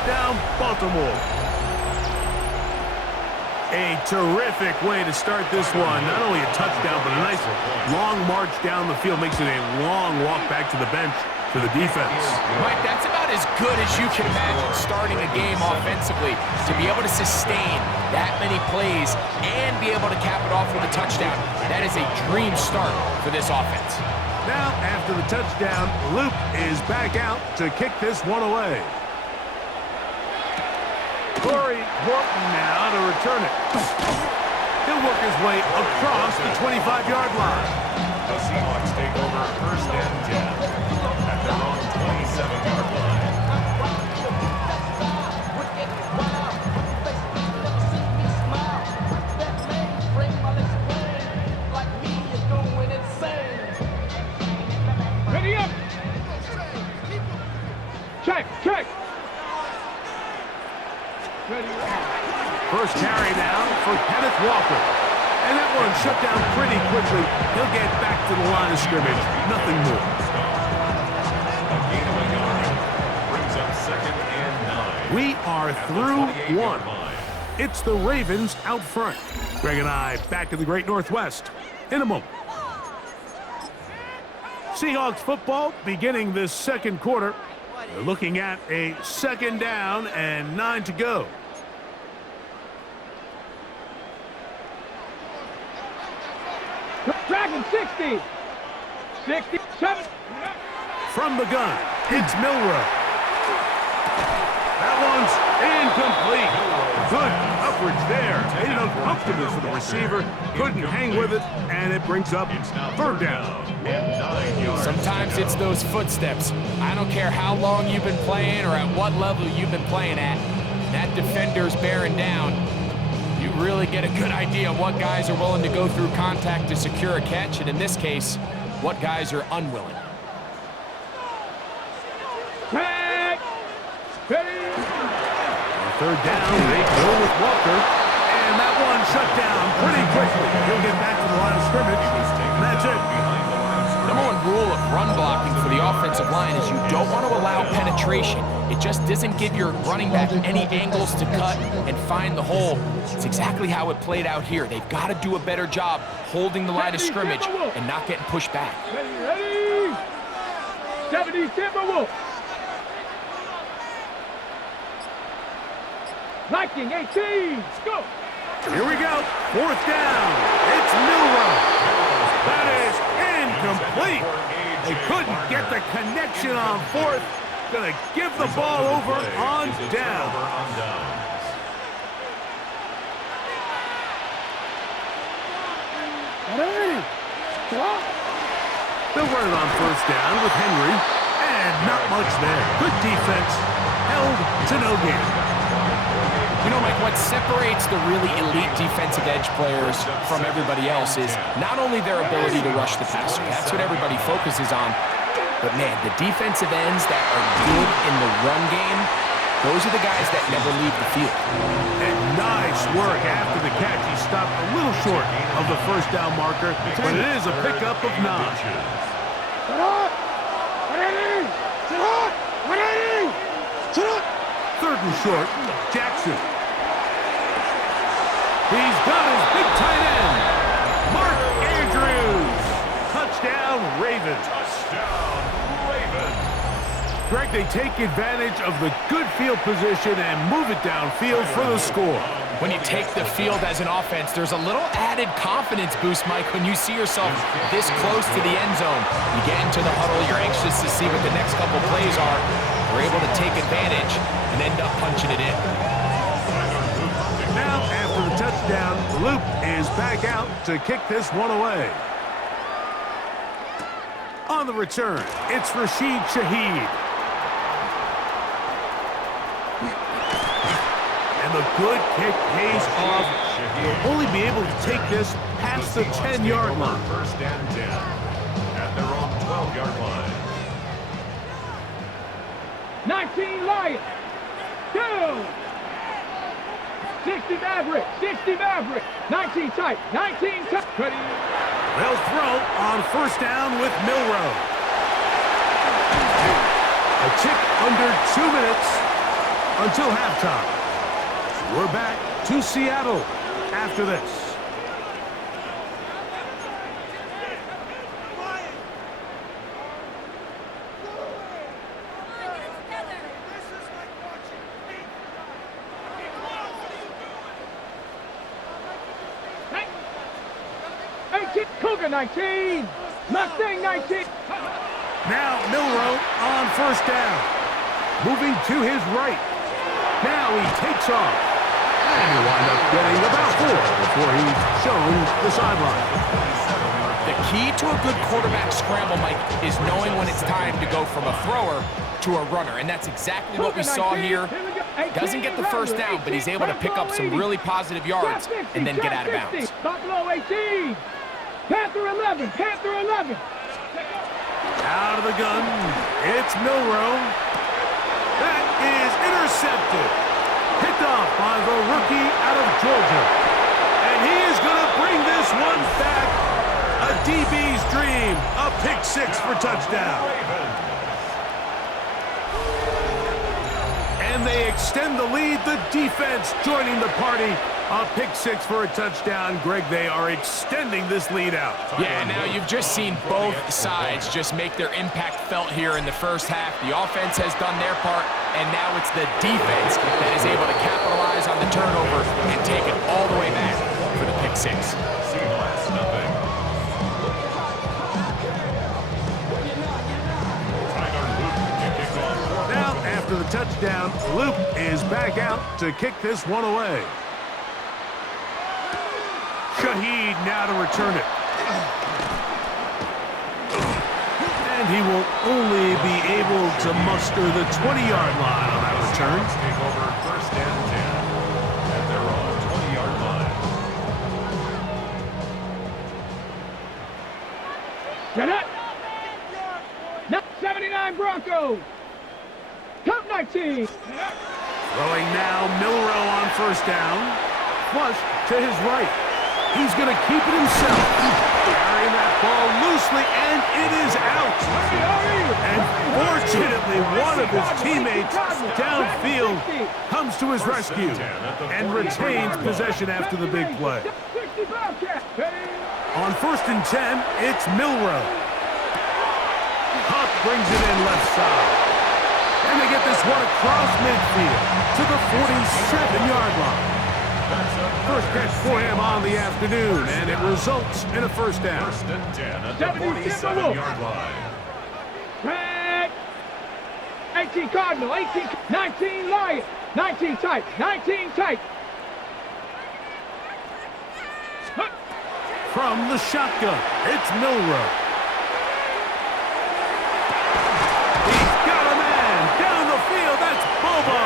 Touchdown, Baltimore. A terrific way to start this one. Not only a touchdown, but a nice long march down the field. Makes it a long walk back to the bench for the defense. Mike, that's about as good as you can imagine starting a game offensively. To be able to sustain that many plays and be able to cap it off with a touchdown, that is a dream start for this offense. Now, after the touchdown, Luke is back out to kick this one away. Corey Horton now to return it. He'll work his way across the 25-yard line. The Seahawks take over first and 10 at their own 27-yard line. Ready up! Check! First carry now for Kenneth Walker. And that one shut down pretty quickly. He'll get back to the line of scrimmage. Nothing more. A gain of a yard brings up second and 9. We are through one. It's the Ravens out front. Greg and I back in the Great Northwest in a moment. Seahawks football beginning this second quarter. They're looking at a second down and 9 to go. Dragon 60! 67! From the gun, it's Milrow. That one's incomplete. Good coverage there. Made it uncomfortable for the receiver. Couldn't hang with it, and it brings up third down. Sometimes it's those footsteps. I don't care how long you've been playing or at what level you've been playing at. That defender's bearing down. You really get a good idea of what guys are willing to go through contact to secure a catch, and in this case, what guys are unwilling. Tag! Ready! Third down, they go with Walker, and that one shut down pretty quickly. He'll get back to the line of scrimmage, and that's it. Number one rule of run blocking for the offensive line is you don't want to allow penetration. It just doesn't give your running back any angles to cut and find the hole. It's exactly how it played out here. They've got to do a better job holding the line of scrimmage and not getting pushed back. Ready! 70 Timberwolves! Lightning 18! Go! Here we go. Fourth down. It's Milrow. That is incomplete. They couldn't get the connection on fourth. Gonna give the ball over on down. They'll run it on first down with Henry. And not much there. Good defense. Held to no gain. You know, Mike, what separates the really elite defensive edge players from everybody else is not only their ability to rush the passer. That's what everybody focuses on. But, man, the defensive ends that are good in the run game, those are the guys that never leave the field. And nice work after the catch. He stopped a little short of the first down marker, but it is a pickup of 9. Third and short, Jackson. He's got his big tight end, Mark Andrews. Touchdown, Ravens. Greg, they take advantage of the good field position and move it downfield for the score. When you take the field as an offense, there's a little added confidence boost, Mike, when you see yourself this close to the end zone. You get into the huddle, you're anxious to see what the next couple plays are. We're able to take advantage and end up punching it in. Now, after the touchdown, Luke is back out to kick this one away. On the return, it's Rashid Shaheed. And the good kick pays off. He'll only be able to take this past the 10-yard line. First and 10 at their own 12-yard line. 19 Lions! 2! 60 Maverick! 60 Maverick! 19 tight! 19 tight! Ready? They'll throw on first down with Milrow. A tick under 2 minutes. until halftime. We're back to Seattle after this. Cougar 19, Mustang 19. Now Milroe on first down. Moving to his right. Now he takes off. And he'll wind up getting about 4 before he's shown the sideline. The key to a good quarterback scramble, Mike, is knowing when it's time to go from a thrower to a runner. And that's exactly what we saw here. Doesn't get the first down, but he's able to pick up some really positive yards and then get out of bounds. Buffalo 18. Panther 11, Panther 11. Out of the gun, it's Milroe. That is intercepted. Picked off by the rookie out of Georgia. And he is going to bring this one back. A DB's dream. A pick 6 for touchdown. And they extend the lead. The defense joining the party. A pick 6 for a touchdown. Greg, they are extending this lead out. Yeah, now you've just seen both sides just make their impact felt here in the first half. The offense has done their part, and now it's the defense that is able to capitalize on the turnover and take it all the way back for the pick 6. Now, after the touchdown, Luke is back out to kick this one away. Shaheed now to return it. And he will only be able to muster the 20-yard line on that return. Take over first and 10 at their own 20-yard line. Set up. Now 79 Broncos. Cup 19. Throwing now, Milroe on first down. Flush to his right. He's going to keep it himself. Carrying that ball loosely, and it is out. And fortunately, one of his teammates downfield comes to his rescue and retains possession after the big play. On first and 10, it's Milroe. Huff brings it in left side. And they get this one across midfield to the 47-yard line. First catch for him on the afternoon, and it results in a first down. First and 10 at the 47-yard line. Red. 18 Cardinal, 18, 19 Lion, 19 tight, 19 tight. From the shotgun, it's Milroe. He's got a man down the field. That's Bobo.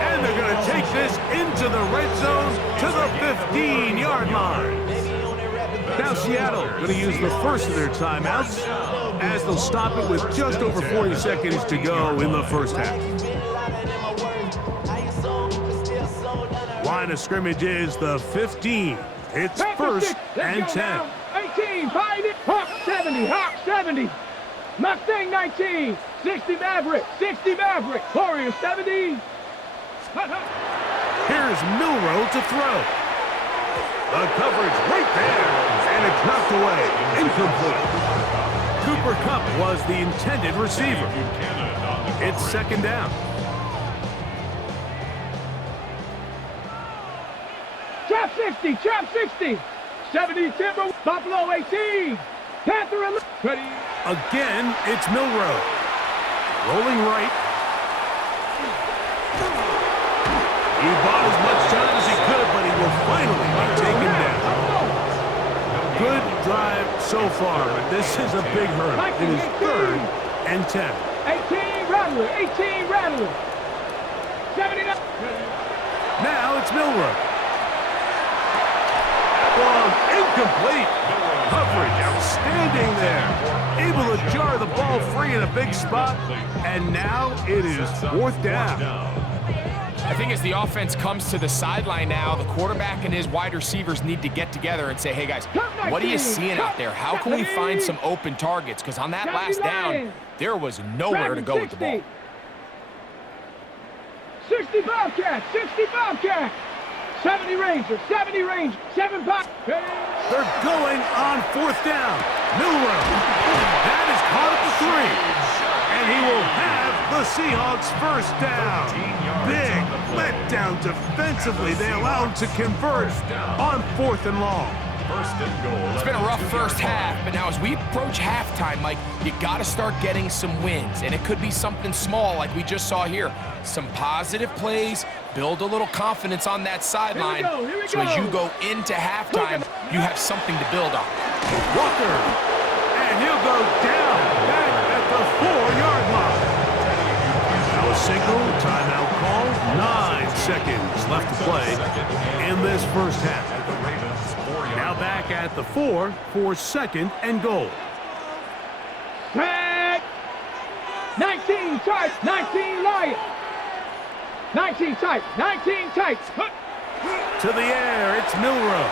And they're going to take this into the red zone to the 15-yard line. Now Seattle going to use the first of their timeouts as they'll stop it with just over 40 seconds to go in the first half. Line of scrimmage is the 15. It's first and 10. 18, find it. Hawk 70, Hawk 70. Mustang 19, 60 Maverick, 60 Maverick. Warrior 70. Here's Milroe to throw. The coverage right there, and it's knocked away. Incomplete. Cooper Kupp was the intended receiver. It's second down. Trap 60, trap 60. 70 Timber, Buffalo 18. Panther 11. Ready. Again, it's Milroe. Rolling right. He bought as much time as he could, but he will finally be taken down. Good drive so far, but this is a big hurdle. It is third and 10. 18 Rattler, 18 Rattler. 79. Now it's Milroe. Ball incomplete. Coverage outstanding there. Able to jar the ball free in a big spot. And now it is fourth down. I think as the offense comes to the sideline now, the quarterback and his wide receivers need to get together and say, hey guys, what are you seeing out there? How can we find some open targets? Because on that last down, there was nowhere to go with the ball. 60 Bobcat, 60 Bobcat. 70 Ranger, 70 Ranger, 7 Pop. They're going on fourth down. Milrow. That is caught at the 3. And he will have the Seahawks first down. Big letdown defensively. They allowed to convert on 4th and long. First and goal. It's been a rough first half, but now as we approach halftime, Mike, you got to start getting some wins. And it could be something small like we just saw here. Some positive plays, build a little confidence on that sideline. So as you go into halftime, you have something to build on. Walker, and he'll go down back at the 4-yard line. Now a single, timeout call, 9 seconds left to play in this first half. Now back at the 4 for 2nd and goal. Set. 19 tight, 19 Lions. 19 tight, 19 tight. To the air, it's Milrow.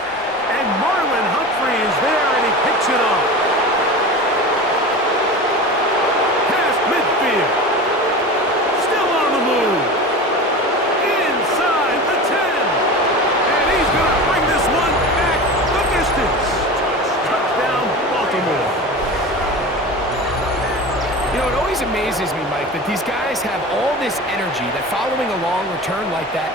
And Marlon Humphrey is there, and he picks it off. Past midfield. Still on the move. Inside the 10. And he's going to bring this one back the distance. Touchdown, Baltimore. You know, it always amazes me, Mike, that these guys have all this energy, that following a long return like that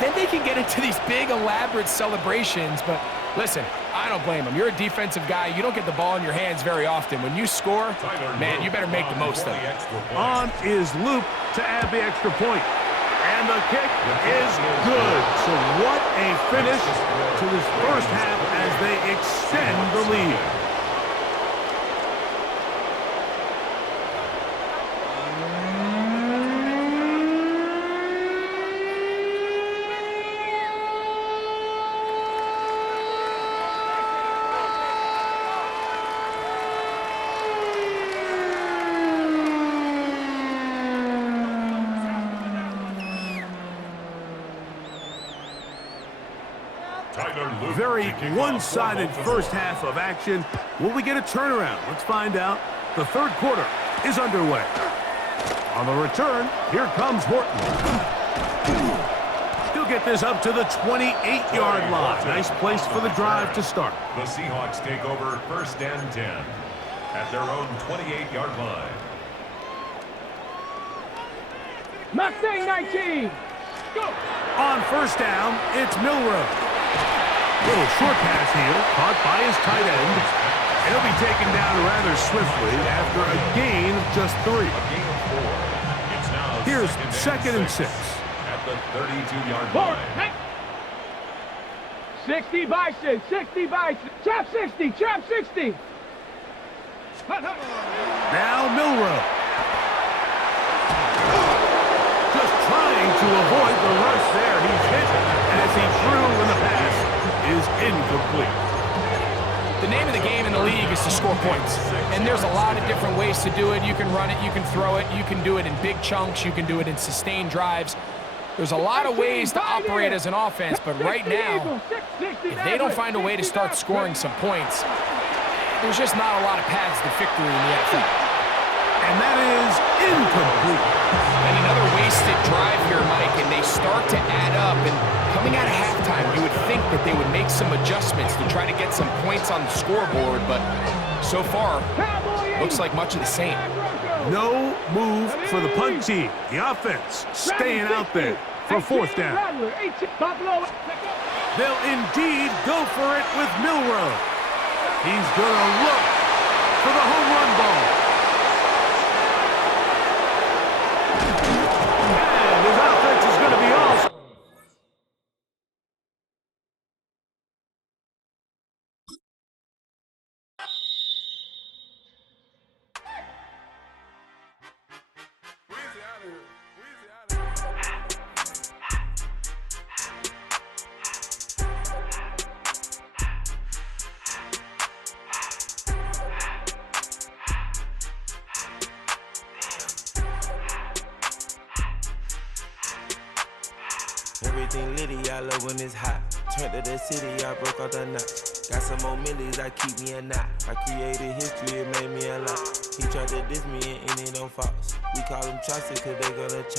then they can get into these big, elaborate celebrations. But listen, I don't blame them. You're a defensive guy. You don't get the ball in your hands very often. When you score, man, you better make the most of it. On is Luke to add the extra point. And the kick is good. So what a finish to this first half as they extend the lead. Very one-sided first half of action. Will we get a turnaround? Let's find out. The third quarter is underway. On the return, here comes Horton. He'll get this up to the 28-yard line. Nice place for the drive to start. The Seahawks take over 1st and 10 at their own 28-yard line. Mustang 19. Go. On first down, it's Milrow. Little short pass here, caught by his tight end. He'll be taken down rather swiftly after a gain of just 3. It's now Here's 2nd and 6. At the 32-yard line. 60 Bison, 60 Bison. Trap 60, trap 60. Now Milrow. Just trying to avoid the rush there. He's hit as he threw in the pass. Is incomplete. The name of the game in the league is to score points. And there's a lot of different ways to do it. You can run it, you can throw it, you can do it in big chunks, you can do it in sustained drives. There's a lot of ways to operate as an offense, but right now, if they don't find a way to start scoring some points, there's just not a lot of paths to victory in the NFL. And that is incomplete. And another wasted drive here, Mike, and they start to add up. And coming out of halftime, you would think that they would make some adjustments to try to get some points on the scoreboard, but so far, looks like much of the same. No move for the punt team. The offense staying out there for 4th down. They'll indeed go for it with Milrow. He's going to look for the home run ball. And his offense is going to be awesome. Everything litty, I love when it's hot. Turned to the city, I broke out the notch. Got some more millies, I keep me a knot. I created history, it made me a lot. He tried to diss me and it don't false. We call them chopsticks cause they gonna